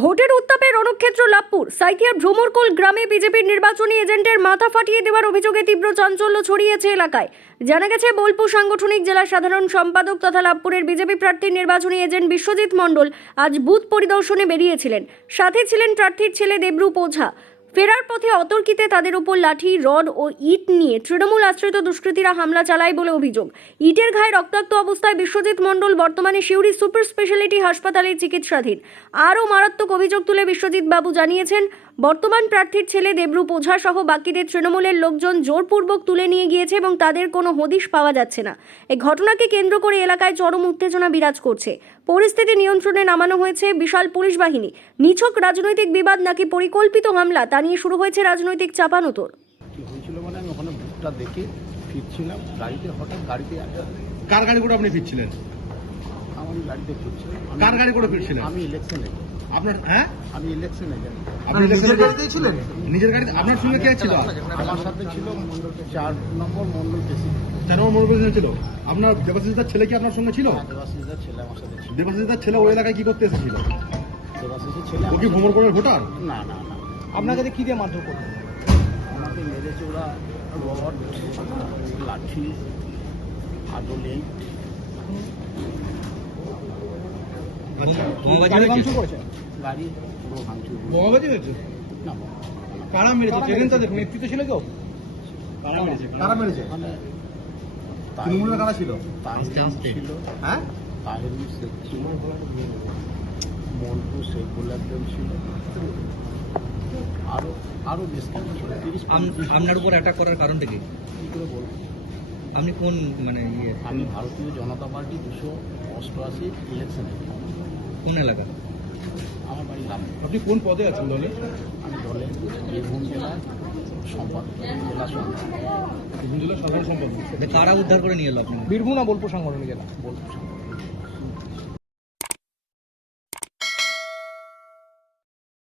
ভোটের উত্তাপে রণক্ষেত্র লাভপুর সাইথিয়ার ভ্রমরকোল গ্রামে বিজেপির নির্বাচনী এজেন্টের মাথা ফাটিয়ে দেওয়ার অভিযোগে তীব্র চাঞ্চল্য ছড়িয়েছে এলাকায়। জানা গেছে বোলপুর সাংগঠনিক জেলা সাধারণ সম্পাদক তথা লাভপুরের বিজেপি প্রার্থীর নির্বাচনী এজেন্ট বিশ্বজিৎ মণ্ডল আজ বুথ পরিদর্শনে বেরিয়েছিলেন। সাথে ছিলেন প্রার্থীর ছেলে দেবরূপ ওঝা। ফেরার পথে অতর্কিতে তাদের উপর লাঠি, রড ও ইট নিয়ে তৃণমূল আশ্রিত দুষ্কৃতীরা হামলা চালায় বলে অভিযোগ। ইটের ঘায়ে রক্তাক্ত অবস্থায় বিশ্বজিৎ মণ্ডল বর্তমানে সিউড়ি সুপার স্পেশালিটি হাসপাতালে চিকিৎসাধীন। আরও মারাত্মক অভিযোগ তুলে বিশ্বজিৎ বাবু জানিয়েছেন, বর্তমান প্রার্থীর ছেলে দেবরূপ ওঝা সহ বাকিদের তৃণমূলের লোকজন জোরপূর্বক তুলে নিয়ে গিয়েছে এবং তাদের কোনো হদিশ পাওয়া যাচ্ছে না। এই ঘটনাকে কেন্দ্র করে এলাকায় চরম উত্তেজনা বিরাজ করছে। পরিস্থিতি নিয়ন্ত্রণে নামানো হয়েছে বিশাল পুলিশ বাহিনী। নিছক রাজনৈতিক বিবাদ নাকি পরিকল্পিত হামলা, তা নিয়ে শুরু হয়েছে রাজনৈতিক চাপানোতর। কি হয়েছিল মানে আমি ওখানে বুকটা দেখে ফিরছিলাম, গাড়িতে হঠাৎ গাড়িতে কার গাড়ি করে আপনি ফিরছিলেন? আমার গাড়িতে ফিরছিলাম। কার গাড়ি করে ফিরছিলেন? আমি ইলেকশন এজেন্ট। আপনার হ্যাঁ আমি ইলেকশন এজেন্ট। আপনি নিজের গাড়িতেই ছিলেন? নিজের গাড়িতে। আপনার সঙ্গে কে ছিল? আমার সাথে ছিল মন্ডল 4 নম্বর মন্ডল বেশি। 4 নম্বর মন্ডল ছিল। আপনার দেবাশিসদার ছেলে কি আপনার সঙ্গে ছিল? দেবাশিসদার ছেলে আমার সাথে ছিল। দেবাশিসদার ছেলে ওই এলাকায় কি করতে এসেছিল? দেবাশিসের ছেলে ও কি ভ্রমণ করে ভোটার? না না না। আপনাকে কি দিয়ে মারধর করলো? আমাকে মেরেছে ওরা রড, লাঠি, আদলে। গাড়ি ভাঙচুর করেছে? গাড়ি পুরো ভাঙচুর। বোমাবাজি হয়েছে? না, কারা মেরেছে? ট্রেন তাদের নেতৃত্ব ছিল কেউ? কারা মেরেছে? কারা মেরেছে? ওখানে তৃণমূলের কারা ছিল? ছিল, হ্যাঁ, তাহিরুল শেখ ছিল, মন্টু শেখুল একজন ছিল, আরো বেশ কিছু ছিল। আপনার উপর অ্যাটাক করার কারণটা কি? কি করে বলবো? আপনি কোন মানে আমি ভারতীয় জনতা পার্টি 288 ইলেকশনে। কোন এলাকা? আমার বাড়ি লাভ। আপনি কোন পদে আছেন দলে? আমি দলের বীরভূম জেলার সম্পাদক, জেলা সম্পাদক। বীরভূম জেলা সাধারণ সম্পাদক। কারা উদ্ধার করে নিয়ে এলো আপনি? বীরভূম না বোলপুর সাংগঠনিক জেলা? বলবো